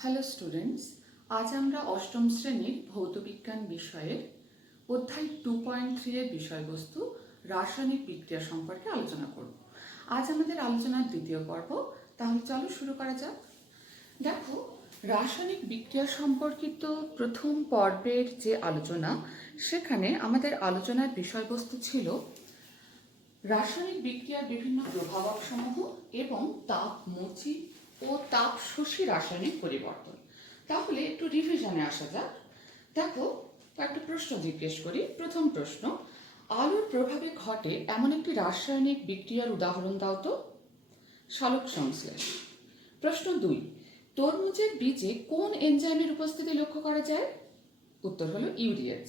Hello students, আজ আমরা অষ্টম শ্রেণীর ভৌতবিজ্ঞান বিষয়ের অধ্যায় 2.3 এর বিষয়বস্তু রাসায়নিক বিক্রিয়া সম্পর্কে আলোচনা করব। আজ আমাদের আলোচনার দ্বিতীয় পর্ব, তাহলে চলো শুরু করা যাক। দেখো, রাসায়নিক বিক্রিয়া সম্পর্কিত প্রথম পর্বের যে আলোচনা, সেখানে আমাদের আলোচনার বিষয়বস্তু ছিল রাসায়নিক বিক্রিয়ার বিভিন্ন প্রভাবক সমূহ এবং তাপমোচী ও তাপ শোষী রাসায়নিক পরিবর্তন। তাহলে একটু রিভিশনে আসা যাক। দেখো, কয়েকটা প্রশ্ন জিজ্ঞেস করি। প্রথম প্রশ্ন, আলোর প্রভাবে ঘটে এমন একটি রাসায়নিক বিক্রিয়ার উদাহরণ দাও তো। সালোক সংশ্লেষ। প্রশ্ন 2, তরমুজের বীজে কোন এনজাইমের উপস্থিতি লক্ষ্য করা যায়? উত্তর হলো ইউরিয়েজ।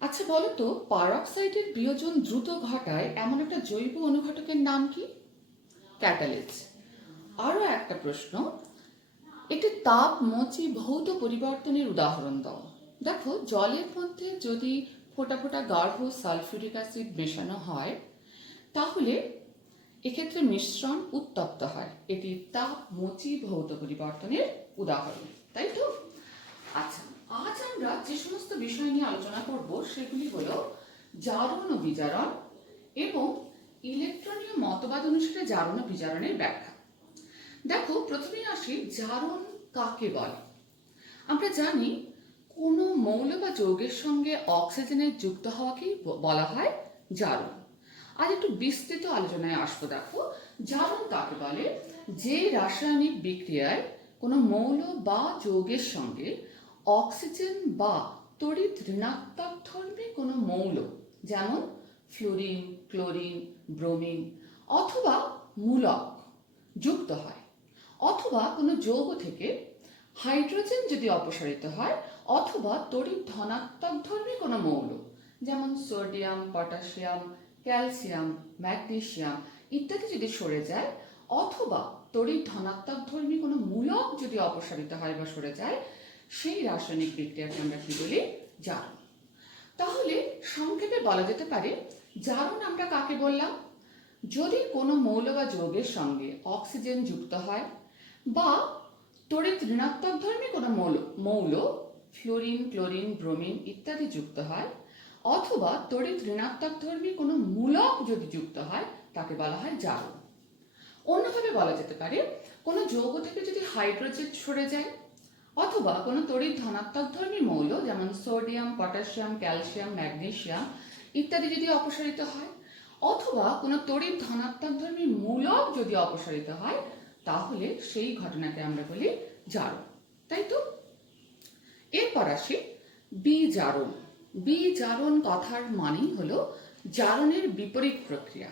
আচ্ছা বলো তো, পারক্সাইডের বিয়োজন দ্রুত ঘটায় এমন একটা জৈব অনুঘটকের নাম কি? ক্যাটালিজ। আরও একটা প্রশ্ন, একটি তাপমোচী ভৌত পরিবর্তনের উদাহরণ দাও। দেখো, জলের মধ্যে যদি ফোঁটা ফোঁটা গাঢ় সালফিউরিক অ্যাসিড মেশানো হয়, তাহলে এক্ষেত্রে মিশ্রণ উত্তপ্ত হয়। এটি তাপমোচী ভৌত পরিবর্তনের উদাহরণ, তাই তো? আচ্ছা, আজ আমরা যে সমস্ত বিষয় নিয়ে আলোচনা করব সেগুলি হলো জারণ ও বিজারণ এবং ইলেকট্রনীয় মতবাদ অনুসারে জারণ ও বিজারণের ব্যাখ্যা। দেখো, প্রথমেই আসি জারণ কাকে বলে। আমরা জানি কোনো মৌল বা যৌগের সঙ্গে অক্সিজেনের যুক্ত হওয়াকেই বলা হয় জারণ। আজ একটু বিস্তৃত আলোচনায় আসবো। দেখো, জারণ কাকে বলে? যে রাসায়নিক বিক্রিয়ায় কোনো মৌল বা যৌগের সঙ্গে অক্সিজেন বা তড়িৎ ঋণাত্মক ধর্মী কোনো মৌল, যেমন ফ্লোরিন, ক্লোরিন, ব্রোমিন অথবা মূলক যুক্ত হয়, অথবা কোনো যৌগ থেকে হাইড্রোজেন যদি অপসারিত হয়, অথবা তড়িৎ ধনাত্মক ধর্মী কোনো মৌল, যেমন সোডিয়াম, পটাশিয়াম, ক্যালসিয়াম, ম্যাগনেসিয়াম ইত্যাদি যদি সরে যায়, অথবা তড়িৎ ধনাত্মক ধর্মী কোনো মূলক যদি অপসারিত হয় বা সরে যায়, সেই রাসায়নিক বিক্রিয়াকে আমরা কি বলি? জারণ। তাহলে সংক্ষেপে বলা যেতে পারে, জারণ আমরা কাকে বললাম? যদি কোনো মৌল বা যৌগের সঙ্গে অক্সিজেন যুক্ত হয়, বা তড়িৎ ঋণাত্মক ধর্মী কোনো মৌল ফ্লোরিন, ক্লোরিন, ব্রোমিন ইত্যাদি যুক্ত হয়, অথবা তড়িৎ ঋণাত্মক ধর্মী কোনো মূলক যদি যুক্ত হয়, তাকে বলা হয় জারণ। অন্যভাবে বলা যেতে পারে, কোনো যৌগ থেকে যদি হাইড্রোজেন সরে যায়, অথবা কোনো তড়িৎ ধনাত্মক ধর্মী মৌল, যেমন সোডিয়াম, পটাশিয়াম, ক্যালসিয়াম, ম্যাগনেসিয়াম ইত্যাদি যদি অপসারিত হয়, অথবা কোনো তড়িৎ ধনাত্মক ধর্মী মূলক যদি অপসারিত হয়, তাহলে সেই ঘটনাকে আমরা বলি জারণ, তাই তো? এরপর আসি বিজারণ। বিজারণ কথার মানেই হলো জারণের বিপরীত প্রক্রিয়া।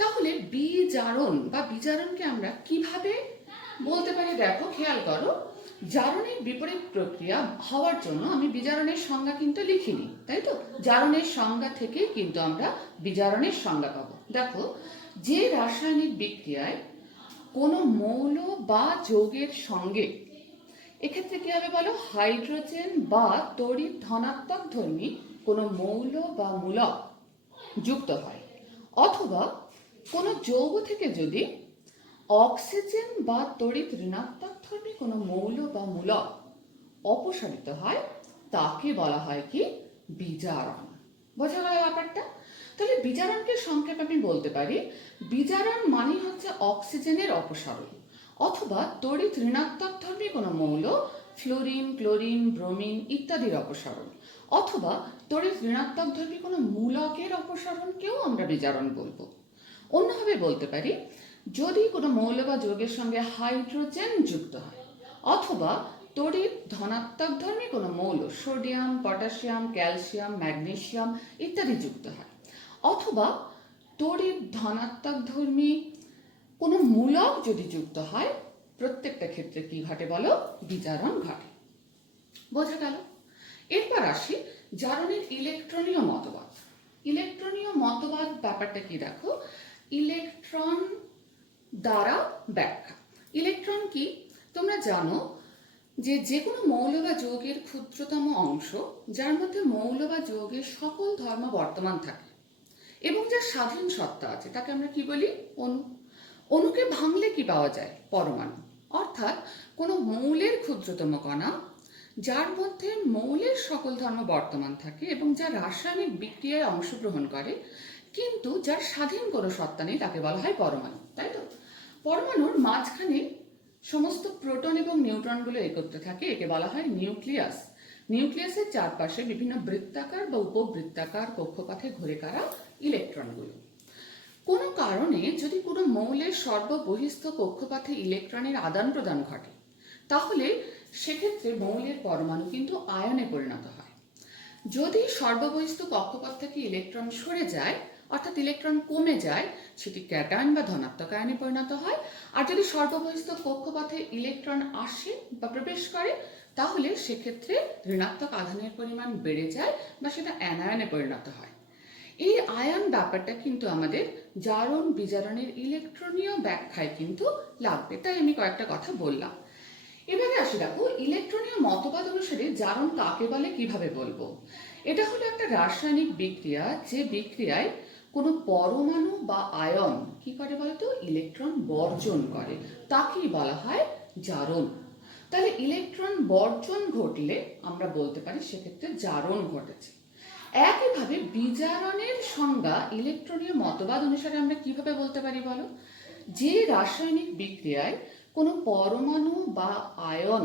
তাহলে বিজারণ বা বিজারণকে আমরা কিভাবে বলতে পারি? দেখো, খেয়াল করো, জারণের বিপরীত প্রক্রিয়া হওয়ার জন্য আমি বিজারণের সংজ্ঞা কিন্তু লিখিনি, তাই তো? জারণের সংজ্ঞা থেকেই কিন্তু আমরা বিজারণের সংজ্ঞা পাবো। দেখো, যে রাসায়নিক বিক্রিয়ায় কোনো মৌল বা যৌগের সঙ্গে, এক্ষেত্রে কি হবে বলো, হাইড্রোজেন বা তড়িৎ ধনাত্মক ধর্মী কোনো মৌল বা মূলক যুক্ত হয়, অথবা কোনো যৌগ থেকে যদি অক্সিজেন বা তড়িৎ ঋণাত্মক ধর্মী কোনো মৌল বা মূলক অপসারিত হয়, তাকে বলা হয় কি? বিজারণ। বোঝা গেল ব্যাপারটা? তাহলে বিজারণকে সংক্ষেপে আমি বলতে পারি, বিজারণ মানে হচ্ছে অক্সিজেনের অপসারণ, অথবা তড়িৎ ঋণাত্মক ধর্মী কোনো মৌল ফ্লোরিন, ক্লোরিন, ব্রোমিন ইত্যাদির অপসারণ, অথবা তড়িৎ ঋণাত্মক ধর্মী কোনো মূলকের অপসারণকেও আমরা বিজারণ বলবো। অন্যভাবে বলতে পারি, যদি কোনো মৌল বা যৌগের সঙ্গে হাইড্রোজেন যুক্ত হয়, অথবা তড়িৎ ধনাত্মক ধর্মী কোনো মৌল সোডিয়াম, পটাশিয়াম, ক্যালসিয়াম, ম্যাগনেসিয়াম ইত্যাদি যুক্ত হয়, অথবা তড়িৎ ধনাত্মক ধর্মী কোনো মূলক যদি যুক্ত হয়, প্রত্যেকটা ক্ষেত্রে কি ঘটে বলো? বিজারণ ঘটে। বোঝা গেল? এরপর আসি জারণের ইলেকট্রনীয় মতবাদ। ইলেকট্রনীয় মতবাদ ব্যাপারটা কি? দেখো, ইলেকট্রন দ্বারা ব্যাখ্যা। ইলেকট্রন কি? তোমরা জানো যে কোনো মৌল বা যৌগের ক্ষুদ্রতম অংশ, যার মধ্যে মৌল বা যৌগের সকল ধর্ম বর্তমান থাকে এবং যার স্বাধীন সত্তা আছে, তাকে আমরা কি বলি? অণু। অণুকে ভাঙলে কি পাওয়া যায়? পরমাণু। অর্থাৎ কোনো মৌলের ক্ষুদ্রতম কণা যার মধ্যে মৌলের সকল ধর্ম বর্তমান থাকে এবং যা রাসায়নিক বিক্রিয়ায় অংশগ্রহণ করে কিন্তু যার স্বাধীন কোনো সত্তা নেই তাকে বলা হয় পরমাণু, তাই তো? পরমাণুর মাঝখানে সমস্ত প্রোটন এবং নিউট্রনগুলো একত্রে থাকে, একে বলা হয় নিউক্লিয়াস। নিউক্লিয়াসের চারপাশে বিভিন্ন বৃত্তাকার বা উপবৃত্তাকার কক্ষপথে ঘুরে কারা ইলেকট্রনগুলো। কোনো কারণে যদি কোনো মৌলের সর্ববহিস্থ কক্ষপথে ইলেকট্রনের আদান প্রদান ঘটে তাহলে সেক্ষেত্রে মৌলের পরমাণু কিন্তু আয়নে পরিণত হয়। যদি সর্ববহিস্থ কক্ষপথ থেকে ইলেকট্রন সরে যায় অর্থাৎ ইলেকট্রন কমে যায় সেটি ক্যাটায়ন বা ধনাত্মক আয়নে পরিণত হয়। আর যদি সর্ববহিস্থ কক্ষপথে ইলেকট্রন আসে বা প্রবেশ করে তাহলে সেক্ষেত্রে ঋণাত্মক আধানের পরিমাণ বেড়ে যায় বা সেটা অ্যানায়নে পরিণত হয়। এই আয়ন ব্যাপারটা কিন্তু আমাদের জারণ বিজারণের ইলেকট্রনীয় ব্যাখ্যায় কিন্তু লাগবে, তাই আমি কয়েকটা কথা বললাম। এবারে আসি, দেখো ইলেকট্রনীয় মতবাদ অনুসারে জারণ কাকে বলে কিভাবে বলবো। এটা হলো একটা রাসায়নিক বিক্রিয়া যে বিক্রিয়ায় কোনো পরমাণু বা আয়ন কি করে বলতো ইলেকট্রন বর্জন করে, তাকেই বলা হয় জারণ। তাহলে ইলেকট্রন বর্জন ঘটলে আমরা বলতে পারি সেক্ষেত্রে জারণ ঘটেছে। একইভাবে বিজারণের সংজ্ঞা ইলেকট্রনীয় মতবাদ অনুসারে আমরা কিভাবে বলতে পারি বলো, যে রাসায়নিক বিক্রিয়ায় কোনো পরমাণু বা আয়ন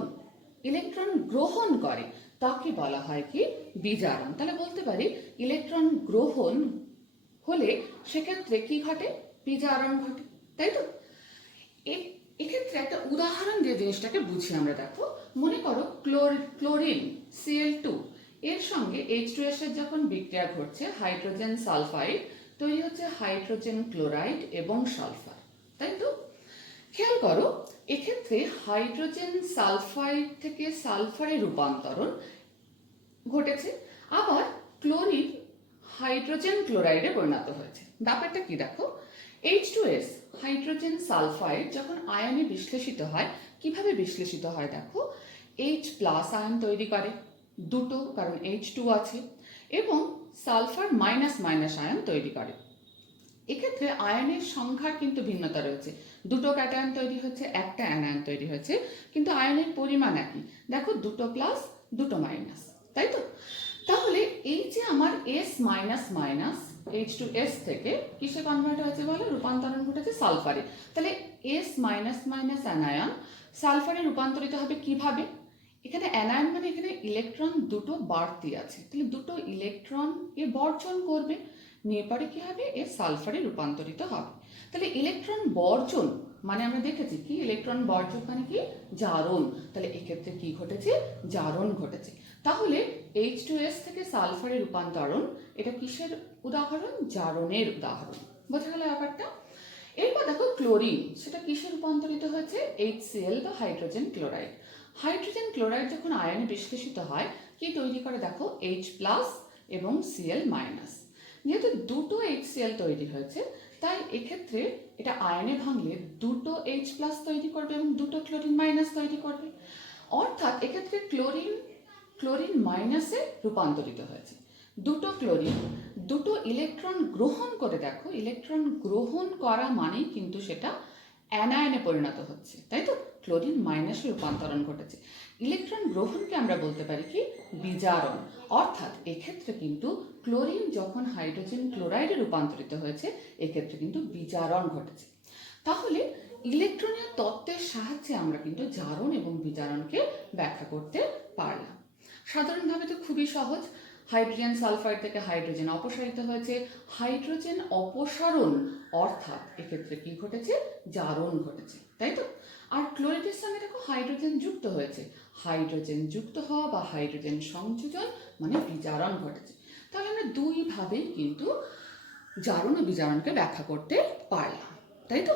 ইলেকট্রন গ্রহণ করে তাকে বলা হয় কি বিজারণ। তাহলে বলতে পারি ইলেকট্রন গ্রহণ হলে সেক্ষেত্রে কি ঘটে বিজারণ ঘটে, তাই তো? এক্ষেত্রে একটা উদাহরণ দিয়ে জিনিসটাকে বুঝি আমরা। দেখো মনে করো ক্লোরিন Cl2 এর সঙ্গে H2S এর যখন বিক্রিয়া ঘটছে হাইড্রোজেন সালফাইড তৈরি হচ্ছে হাইড্রোজেন ক্লোরাইড এবং সালফার, তাই তো? খেয়াল করো এক্ষেত্রে হাইড্রোজেন সালফাইড থেকে সালফারে রূপান্তরণ ঘটেছে, আবার ক্লোরিন হাইড্রোজেন ক্লোরাইডে পরিণত হয়েছে। ব্যাপারটা কি দেখো, H2S হাইড্রোজেন সালফাইড যখন আয়নে বিশ্লেষিত হয়, কিভাবে বিশ্লেষিত হয় দেখো, H+ আয়ন তৈরি করে দুটো, কারণ H2 আছে, এবং সালফার মাইনাস আয়ন তৈরি করে। এক্ষেত্রে আয়নের সংখ্যার কিন্তু ভিন্নতা রয়েছে, দুটো ক্যাটায়ন তৈরি হচ্ছে, একটা অ্যানায়ন তৈরি হয়েছে, কিন্তু আয়নের পরিমাণ একই। দেখো দুটো প্লাস দুটো মাইনাস, তাই তো? তাহলে এই যে আমার S- H2S থেকে কিসে কনভার্ট হয়েছে বলো, রূপান্তরণ ঘটেছে সালফারে। তাহলে S- অ্যানায়ন সালফারে রূপান্তরিত হবে কিভাবে, এখানে অ্যানায়ন মানে এখানে ইলেকট্রন দুটো বাড়তি আছে, তাহলে দুটো ইলেকট্রন এ বর্জন করবে, নিয়ে পরে কি হবে এ সালফারে রূপান্তরিত হবে। তাহলে ইলেকট্রন বর্জন মানে আমরা দেখেছি কি ইলেকট্রন বর্জন মানে কি জারণ, তাহলে এক্ষেত্রে কি ঘটেছে জারণ ঘটেছে। তাহলে H2S থেকে সালফারে রূপান্তরণ এটা কিসের উদাহরণ, জারণের উদাহরণ। বোঝা গেল ব্যাপারটা? এরপর দেখো ক্লোরিন সেটা কিসে রূপান্তরিত হয়েছে, HCl বা হাইড্রোজেন ক্লোরাইড। হাইড্রোজেন ক্লোরাইড যখন আয়নে বিশ্লেষিত হয় কি তৈরি করে দেখো H+ এবং Cl-। যেহেতু দুটো HCl তৈরি হয়েছে তাই এক্ষেত্রে এটা আয়নে ভাঙলে দুটো H+ তৈরি করবে এবং দুটো ক্লোরিন মাইনাস তৈরি করবে, অর্থাৎ এক্ষেত্রে ক্লোরিন মাইনাসে রূপান্তরিত হয়েছে। দুটো ক্লোরিন দুটো ইলেকট্রন গ্রহণ করে, দেখো ইলেকট্রন গ্রহণ করা মানেই কিন্তু সেটা অ্যানায়নে পরিণত হচ্ছে, তাই তো? ক্লোরিন মাইনাসে রূপান্তরণ ঘটেছে। ইলেকট্রন গ্রহণকে আমরা বলতে পারি কি বিজারণ, অর্থাৎ এক্ষেত্রে কিন্তু ক্লোরিন যখন হাইড্রোজেন ক্লোরাইডে রূপান্তরিত হয়েছে এক্ষেত্রে কিন্তু বিজারণ ঘটেছে। তাহলে ইলেকট্রনীয় তত্ত্বের সাহায্যে আমরা কিন্তু জারণ এবং বিজারণকে ব্যাখ্যা করতে পারলাম। সাধারণভাবে তো খুবই সহজ, হাইড্রোজেন সালফাইড থেকে হাইড্রোজেন অপসারিত হয়েছে, হাইড্রোজেন অপসারণ অর্থাৎ এক্ষেত্রে কি ঘটেছে জারণ ঘটেছে, তাই তো? আর ক্লোরাইডের সঙ্গে দেখো হাইড্রোজেন যুক্ত হয়েছে, হাইড্রোজেন যুক্ত হওয়া বা হাইড্রোজেন সংযোজন মানে বিজারণ ঘটেছে। তাহলে আমরা দুইভাবেই কিন্তু জারণ ও বিজারণকে ব্যাখ্যা করতে পারলাম, তাই তো?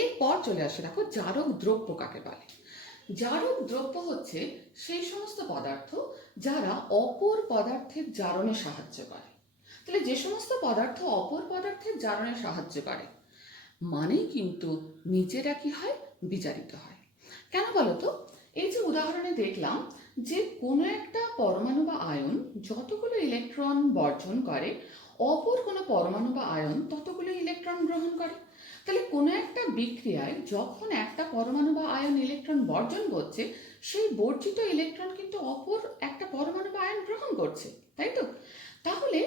এরপর চলে আসে দেখো জারক দ্রব্য কাকে বলে। জারক দ্রব্য হচ্ছে সেই সমস্ত পদার্থ যারা অপর পদার্থের জারণে সাহায্য করে। তাহলে যে সমস্ত পদার্থ অপর পদার্থের জারণে সাহায্য করে মানেই কিন্তু নিজেরা কি হয় বিজারিত হয়। কেন বলতো, এই যে উদাহরণে দেখলাম যে কোনো একটা পরমাণু বা আয়ন যতগুলো ইলেকট্রন বর্জন করে অপর কোনো পরমাণু বা আয়ন ততগুলো ইলেকট্রন গ্রহণ করে। তাহলে কোনো একটা বিক্রিয়ায় যখন একটা পরমাণু বা আয়ন ইলেকট্রন বর্জন করছে, সেই বর্জিত ইলেকট্রন কিন্তু অপর একটা পরমাণু বা আয়ন গ্রহণ করছে, তাই তো? তাহলে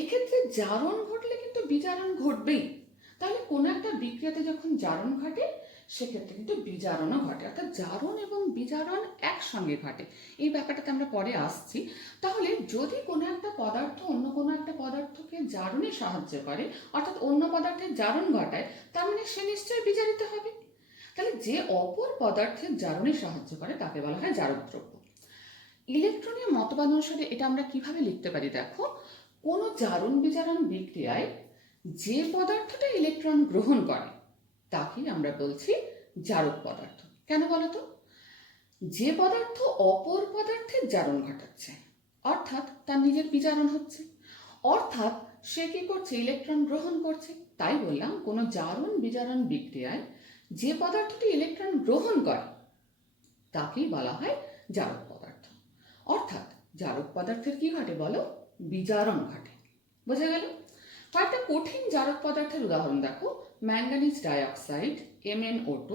এক্ষেত্রে জারণ ঘটলে কিন্তু বিজারণ ঘটবেই। তাহলে কোনো একটা বিক্রিয়াতে যখন জারণ ঘটে, সেক্ষেত্রে কিন্তু বিজারণও ঘটে, অর্থাৎ জারণ এবং বিজারণ একসঙ্গে ঘটে। এই ব্যাপারটাতে আমরা পরে আসছি। তাহলে যদি কোনো একটা পদার্থ অন্য কোনো একটা পদার্থকে জারণে সাহায্য করে, অর্থাৎ অন্য পদার্থের জারণ ঘটায়, তার মানে সে নিশ্চয়ই বিজারিত হবে। তাহলে যে অপর পদার্থের জারণে সাহায্য করে তাকে বলা হয় জারক দ্রব্য। ইলেকট্রনীয় মতবাদ অনুসারে এটা আমরা কিভাবে লিখতে পারি দেখো, কোনো জারণ বিজারণ বিক্রিয়ায় যে পদার্থটা ইলেকট্রন গ্রহণ করে তাকেই আমরা বলছি জারক পদার্থ। কেন বলতো? যে পদার্থ অপর পদার্থের জারণ ঘটাচ্ছে, অর্থাৎ তার নিজের বিজারণ হচ্ছে, অর্থাৎ সে কি করছে? ইলেকট্রন গ্রহণ করছে। তাই বললাম কোনো জারণ বিজারণ বিক্রিয়ায় যে পদার্থটি ইলেকট্রন গ্রহণ করে তাকেই বলা হয় জারক পদার্থ। অর্থাৎ জারক পদার্থের কি ঘটে বলো? বিজারণ ঘটে। বোঝা গেল? কয়েকটা কঠিন জারক পদার্থের উদাহরণ দেখো, manganese dioxide MnO2,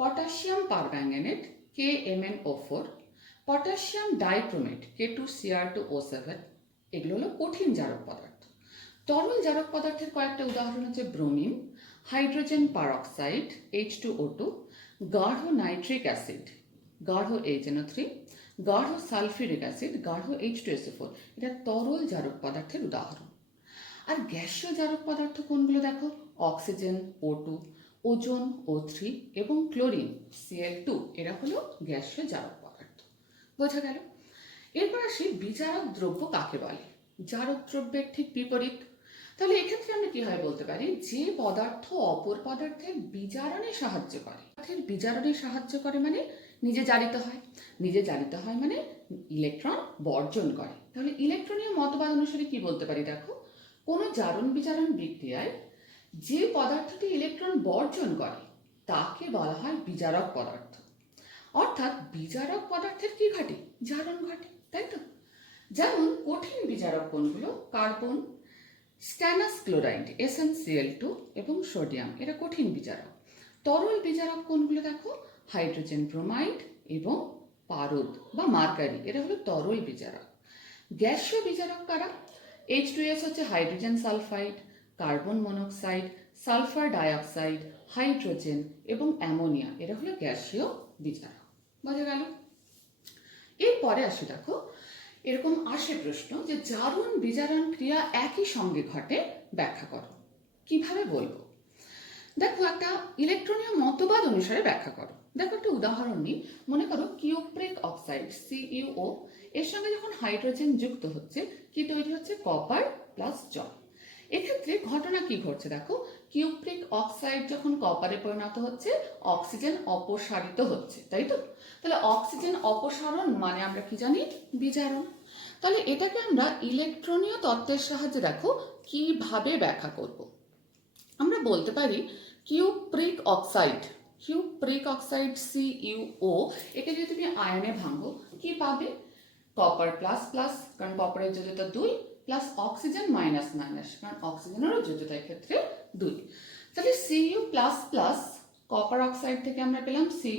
potassium permanganate KMnO4, potassium dichromate K2Cr2O7। এগুলো হলো কঠিন জারক পদার্থ। তরল জারক পদার্থের কয়েকটা উদাহরণ হচ্ছে ব্রোমিন, হাইড্রোজেন পারঅক্সাইড H2O2, গাঢ় নাইট্রিক অ্যাসিড গাঢ় HNO3, গাঢ় সালফিউরিক অ্যাসিড গাঢ় H2SO4। এটা তরল জারক পদার্থের উদাহরণ। আর গ্যাসীয় জারক পদার্থ কোনগুলো দেখো, অক্সিজেন O2, ওজোন O3 এবং ক্লোরিন Cl2। এরা হলো গ্যাসীয় জারক পদার্থ। বোঝা গেল? এরপর আসি বিজারক দ্রব্য কাকে বলে। জারক দ্রব্যের ঠিক বিপরীত। তাহলে এক্ষেত্রে আমরা কিভাবে বলতে পারি, যে পদার্থ অপর পদার্থের বিজারণে সাহায্য করে। পদার্থের বিজারণে সাহায্য করে মানে নিজে জারিত হয়, নিজে জারিত হয় মানে ইলেকট্রন বর্জন করে। তাহলে ইলেকট্রনীয় মতবাদ অনুসারে কি বলতে পারি দেখো, কোনো জারণ বিজারণ বিক্রিয়ায় যে পদার্থটি ইলেকট্রন বর্জন করে তাকে বলা হয় বিজারক পদার্থ। অর্থাৎ বিজারক পদার্থের কি ঘটে? জারণ ঘটে, তাই তো? যেমন কঠিন বিজারক কোনগুলো, কার্বন, স্ট্যানাস ক্লোরাইড SnCl2 এবং সোডিয়াম, এরা কঠিন বিজারক। তরল বিজারক কোনগুলো দেখো, হাইড্রোজেন ব্রোমাইড এবং পারদ বা মার্কারি, এরা হলো তরল বিজারক। গ্যাসীয় বিজারক কারা? H2S হচ্ছে hydrogen sulphide, carbon monoxide, sulphur dioxide, hydrogen এবং অ্যামোনিয়া, এরা হলো গ্যাসীয় বিজারক। বোঝা গেল? এরপরে আসি দেখো, এরকম আসে প্রশ্ন যে জারণ বিজারণ ক্রিয়া একই সঙ্গে ঘটে, ব্যাখ্যা করো। কিভাবে বলবো দেখো, একটা ইলেকট্রনীয় মতবাদ অনুসারে ব্যাখ্যা করো। দেখো একটা উদাহরণ নিই। মনে করো কিউপ্রিক অক্সাইড CuO, এর সঙ্গে যখন হাইড্রোজেন যুক্ত হচ্ছে, কি তৈরি হচ্ছে? কপার প্লাস জল। এক্ষেত্রে ঘটনা কি ঘটছে দেখো, কিউপ্রিক অক্সাইড যখন কপারে পরিণত হচ্ছে, অক্সিজেন অপসারিত হচ্ছে, তাই তো? তাহলে অক্সিজেন অপসারণ মানে আমরা কি জানি? বিজারণ। তাহলে এটাকে আমরা ইলেকট্রনীয় তত্ত্বের সাহায্যে দেখো কিভাবে ব্যাখ্যা করব। আমরা বলতে পারি কিউপ্রিক অক্সাইড CuO, একে যদি তুমি আয়নে ভাঙো কি পাবে? কপার প্লাস প্লাস, কারণ কপারের যোজ্যতা 2, প্লাস অক্সিজেন মাইনাস মাইনাস, কারণ অক্সিজেনেরও যোজ্যতা ক্ষেত্রে 2। তাহলে Cu++, কপার অক্সাইড থেকে আমরা পেলাম Cu++,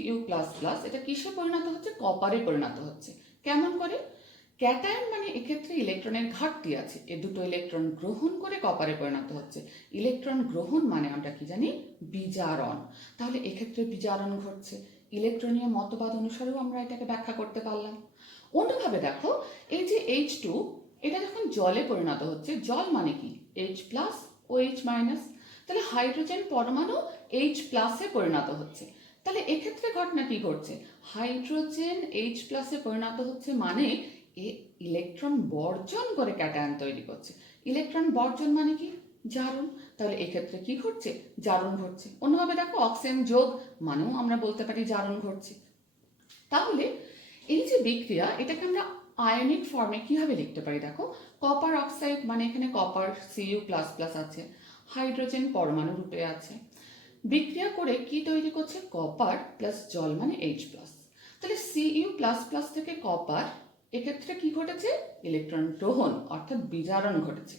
এটা কিসে পরিণত হচ্ছে? কপারে পরিণত হচ্ছে। কেমন করে? ক্যাটায়ন মানে এক্ষেত্রে ইলেকট্রনের ঘাটতি আছে, এ দুটো ইলেকট্রন গ্রহণ করে কপারে পরিণত হচ্ছে। ইলেকট্রন গ্রহণ মানে আমরা কি জানি? বিজারণ। তাহলে এক্ষেত্রে বিজারণ ঘটছে। ইলেকট্রনীয় মতবাদ অনুসারেও আমরা এটাকে ব্যাখ্যা করতে পারলাম। অন্যভাবে দেখো, এই যে H2, এটা যখন জলে পরিণত হচ্ছে, জল মানে কি? H+OH-, তাহলে হাইড্রোজেন পরমাণু H+ পরিণত হচ্ছে। তাহলে এক্ষেত্রে ঘটনা কি ঘটছে? হাইড্রোজেন H+ পরিণত হচ্ছে মানে এ ইলেকট্রন বর্জন করে ক্যাটায়ন তৈরি করছে। ইলেকট্রন বর্জন মানে কি? জারণ। তাহলে এক্ষেত্রে কি ঘটছে? জারণ ঘটছে। অন্যভাবে দেখো, অক্সিজেন যোগ মানেও আমরা বলতে পারি জারণ ঘটছে। তাহলে এই যে বিক্রিয়া, এটাকে আমরা আয়নিক ফর্মে কিভাবে লিখতে পারি দেখো, কপার অক্সাইড মানে এখানে কপার Cu++ আছে, হাইড্রোজেন পরমাণু রূপে আছে, বিক্রিয়া করে কি তৈরি করছে? কপার প্লাস জল মানে H+। তাহলে Cu++ থেকে কপার, এক্ষেত্রে কি ঘটেছে? ইলেকট্রন গ্রহণ অর্থাৎ বিজারণ ঘটেছে।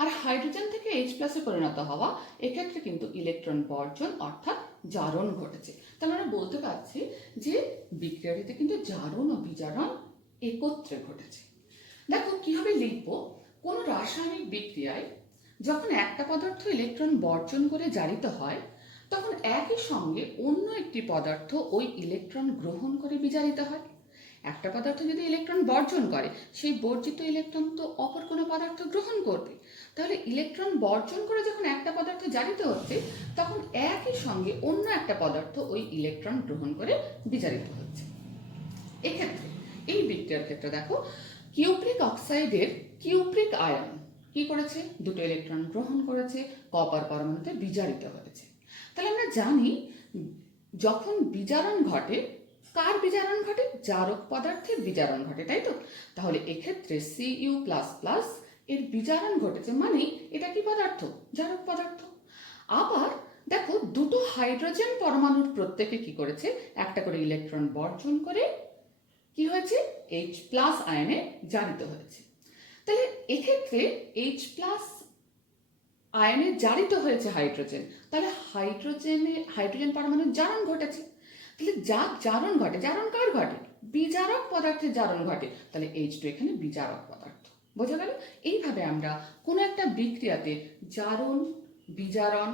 আর হাইড্রোজেন থেকে H প্লাসে পরিণত হওয়া এক্ষেত্রে কিন্তু ইলেকট্রন বর্জন অর্থাৎ জারণ ঘটেছে। তাহলে আমরা বলতে পারছি যে বিক্রিয়াটিতে কিন্তু জারণ ও বিজারণ একত্রে ঘটেছে। দেখো কিভাবে লিখবো, কোন রাসায়নিক বিক্রিয়ায় যখন একটা পদার্থ ইলেকট্রন বর্জন করে জারিত হয় তখন একই সঙ্গে অন্য একটি পদার্থ ওই ইলেকট্রন গ্রহণ করে বিজারিত হয়। একটা পদার্থ যদি ইলেকট্রন বর্জন করে সেই বর্জিত ইলেকট্রন তো অপর কোনো পদার্থ গ্রহণ করবে। তাহলে ইলেকট্রন বর্জন করে যখন একটা পদার্থ জারিত হচ্ছে তখন একই সঙ্গে অন্য একটা পদার্থ ওই ইলেকট্রন গ্রহণ করে বিজারিত হচ্ছে। এক্ষেত্রে এই বিক্রিয়ার ক্ষেত্রে দেখো কিউপ্রিক অক্সাইডের কিউপ্রিক আয়ন কি করেছে, দুটো ইলেকট্রন গ্রহণ করেছে, কপার পরমাণুতে বিজারিত হয়েছে। তাহলে আমরা জানি যখন বিজারণ ঘটে, কার বিজারণ ঘটে, জারক পদার্থের বিজারণ ঘটে, তাই তো। তাহলে এক্ষেত্রে Cu++ এর বিজারণ ঘটেছে, মানে এটা কি পদার্থ, জারক পদার্থ। আবার দেখো দুটো হাইড্রোজেন পরমাণুর প্রত্যেকে কি করেছে, একটা করে ইলেকট্রন বর্জন করে কি হয়েছে, H+ আয়নে জারিত হয়েছে। তাহলে এক্ষেত্রে H+ আয়নে জারিত হয়েছে হাইড্রোজেন, তাহলে হাইড্রোজেন পরমাণুর জারণ ঘটেছে। তাহলে যা জারণ ঘটে, জারণ কার ঘটে, বিজারক পদার্থের জারণ ঘটে, তাহলে H2 এখানে বিজারক পদার্থ। বোঝা গেল? এইভাবে আমরা কোনো একটা বিক্রিয়াতে জারণ বিজারণ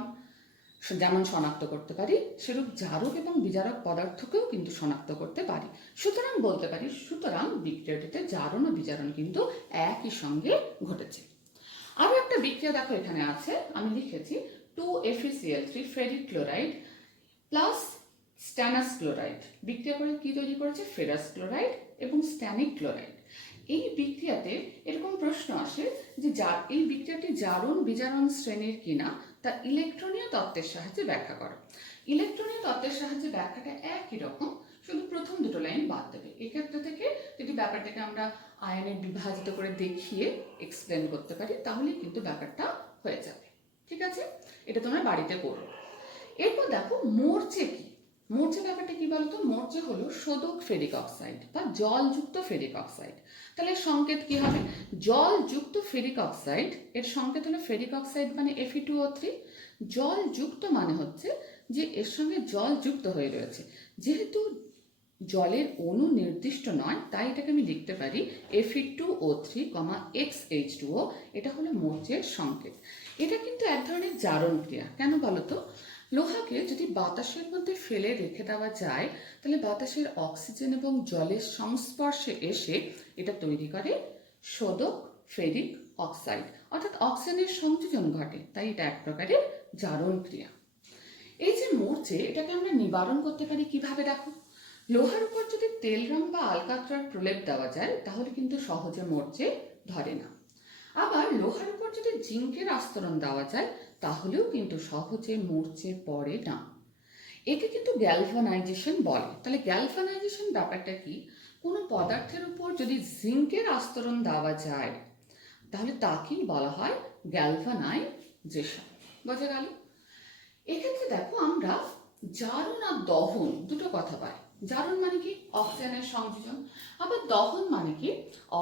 যেমন শনাক্ত করতে পারি, সেরূপ জারক এবং বিজারক পদার্থকেও কিন্তু শনাক্ত করতে পারি। সুতরাং বলতে পারি, সুতরাং বিক্রিয়াটিতে জারণ ও বিজারণ কিন্তু একই সঙ্গে ঘটেছে। আরও একটা বিক্রিয়া দেখো এখানে আছে, আমি লিখেছি 2FeCl3 ferric chloride plus stannous chloride বিক্রিয়া করে কি তৈরি করেছে, ফেরাস ক্লোরাইড এবং স্ট্যানিক ক্লোরাইড। এই বিক্রিয়াতে এরকম প্রশ্ন আসে যে এই বিক্রিয়াটি জারণ বিজারণ শ্রেণীর কিনা তা ইলেকট্রনীয় তত্ত্বের সাহায্যে ব্যাখ্যা করো। ইলেকট্রনীয় তত্ত্বের সাহায্যে ব্যাখ্যাটা একই রকম, শুধু প্রথম দুটো লাইন বাদ দেবে। এক্ষেত্রে থেকে যদি ব্যাপারটাকে আমরা আয়নে বিভাজিত করে দেখিয়ে এক্সপ্লেন করতে পারি তাহলে কিন্তু ব্যাপারটা হয়ে যাবে। ঠিক আছে, এটা তোমরা বাড়িতে করো। এরপর দেখো মরচে কি, মরচে ব্যাপারটা কি বলতো, মরচে হলো শোধক ফেরিক অক্সাইড বা জলযুক্ত ফেরিক অক্সাইড। তাহলে সংকেত কি হবে, জলযুক্ত ফেরিক অক্সাইড, এর সংকেত হলো ফেরিক অক্সাইড মানে Fe2O3। জলযুক্ত মানে হচ্ছে যে এর সঙ্গে জল যুক্ত হয়ে রয়েছে। যেহেতু জলের অণু নির্দিষ্ট নয় তাই এটাকে আমি লিখতে পারি Fe2O3, XH2O। এটা হলো মরচের সংকেত। এটা কিন্তু এক ধরনের জারণ ক্রিয়া। কেন বলতো, লোহাকে যদি বাতাসের মধ্যে ফেলে রেখে দেওয়া যায় তাহলে বাতাসের অক্সিজেন এবং জলের সংস্পর্শে এসে এটা তৈরি করে শোধক ফেরিক অক্সাইড, অর্থাৎ অক্সিজেনের সংযোজন ঘটে, তাই এটা এক প্রকারের জারণ ক্রিয়া। এই যে মরচে, এটাকে আমরা নিবারণ করতে পারি কিভাবে, দেখো লোহার উপর যদি তেল রং বা আলকাতরার প্রলেপ দেওয়া যায় তাহলে কিন্তু সহজে মরচে ধরে না। আবার লোহার উপর যদি জিঙ্কের আস্তরণ দেওয়া যায় তাহলেও কিন্তু সহজে মরচে পড়ে না। একে কিন্তু গ্যালভানাইজেশন বলে। তাহলে গ্যালভানাইজেশন ব্যাপারটা কি, কোনো পদার্থের উপর যদি জিঙ্কের আস্তরণ দেওয়া যায় তাহলে তাকেই বলা হয় গ্যালভানাইজেশন। বোঝা গেল? এক্ষেত্রে দেখো আমরা জারণ আর দহন দুটো কথা পাই। জারণ মানে কি, অক্সিজেনের সংযোজন, আবার দহন মানে কি,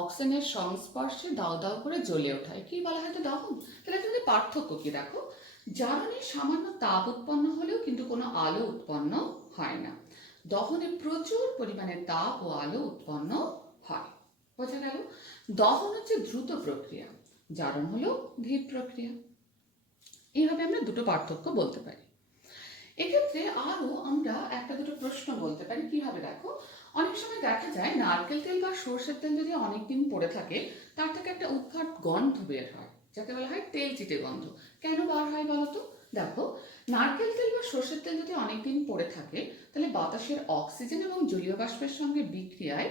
অক্সিজেনের সংস্পর্শে দাও দাও করে জ্বলে ওঠায়, কি বলা হয় তো দহন। তাহলে এখানে পার্থক্য কি দেখো, জারণে সামান্য তাপ উৎপন্ন হলেও কিন্তু কোনো আলো উৎপন্ন হয় না, দহনে প্রচুর পরিমাণে তাপ ও আলো উৎপন্ন হয়। বোঝা গেল? দহন হচ্ছে দ্রুত প্রক্রিয়া, জারণ হলো ধীর প্রক্রিয়া। এইভাবে আমরা দুটো পার্থক্য বলতে পারি। এক্ষেত্রে আরও আমরা একটা দুটো প্রশ্ন বলতে পারি কিভাবে, দেখো অনেক সময় দেখা যায় নারকেল তেল বা সর্ষের তেল যদি অনেকদিন পড়ে থাকে তার থেকে একটা উদ্ভট গন্ধ বের হয়, যাকে বলা হয় তেল চিটে গন্ধ। কেন বার হয় বলতো, দেখো নারকেল তেল বা সর্ষের তেল যদি অনেকদিন পড়ে থাকে তাহলে বাতাসের অক্সিজেন এবং জলীয় বাষ্পের সঙ্গে বিক্রিয়ায়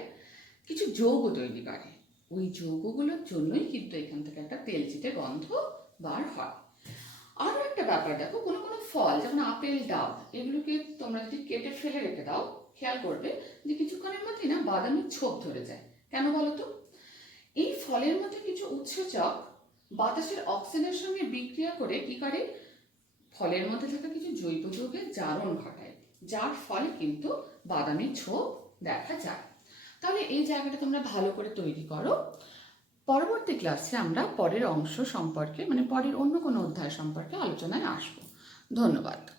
কিছু যৌগ তৈরি করে, ওই যৌগগুলোর জন্যই কিন্তু এখান থেকে একটা তেল চিটে গন্ধ বার হয়। আরও একটা ব্যাপার দেখো, কোনো কোনো ফল যেমন আপেল, ডাব, এগুলোকে তোমরা যদি কেটে ফেলে রেখে দাও খেয়াল করবে যে কিছুক্ষণের মধ্যেই না বাদামি ছোপ ধরে যায়। কেন বলতো, এই ফলের মধ্যে কিছু উৎসেচক বাতাসের অক্সিজেনের সঙ্গে বিক্রিয়া করে কি করে, ফলের মধ্যে থাকা কিছু জৈব যৌগের জারণ ঘটায়, যার ফলে কিন্তু বাদামি ছোপ দেখা যায়। তাহলে এই জায়গাটা তোমরা ভালো করে তৈরি করো। পরবর্তী ক্লাসে আমরা পরের অংশ সম্পর্কে মানে পরের অন্য কোনো অধ্যায় সম্পর্কে আলোচনায় আসব। ধন্যবাদ।